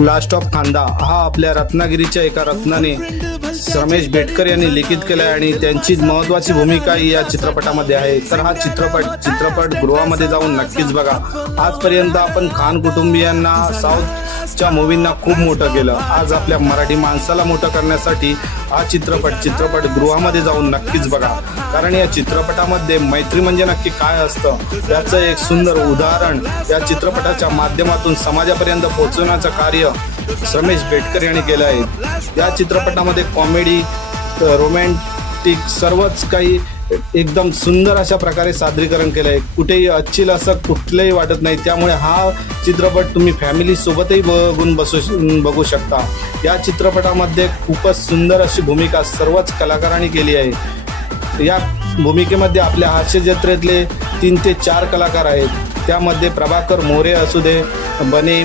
Last of खांदा हा आपल्या रत्नागिरीच्या एका रत्नाने रमेश बेटकर यांनी लिखित केला आहे आणि त्यांची महत्त्वाची भूमिका ही या चित्रपटामध्ये आहे। तर हा चित्रपट गृहामध्ये जाऊन नक्कीच बघा। आजपर्यंत आपण खान कुटुंबियांना साऊथच्या मूवींना खूप मोठं केलं, आज आपल्या मराठी माणसाला मोठं करण्यासाठी हा चित्रपट गृहामध्ये जाऊन नक्कीच बघा। कारण या चित्रपटामध्ये मैत्री म्हणजे नक्की काय असतं याचं एक सुंदर उदाहरण या चित्रपटाच्या माध्यमातून समाजापर्यंत पोहोचवण्याचं कार्य रमेश बेटकर यांनी केलं आहे। या चित्रपटामध्ये कॉमेडी, रोमॅन्टिक सर्वच काही एकदम सुंदर अशा प्रकारे सादरीकरण केलं आहे। कुठेही अच्छील असं कुठलंही वाटत नाही, त्यामुळे हा चित्रपट तुम्ही फॅमिली सोबतही बघू शकता। या चित्रपटामध्ये खूपच सुंदर अशी भूमिका सर्वच कलाकारांनी केली आहे। या भूमिकेमध्ये आपल्या हास्य जत्रेतले 3 ते 4 कलाकार आहेत। त्यामध्ये प्रभाकर मोरे असू दे, बने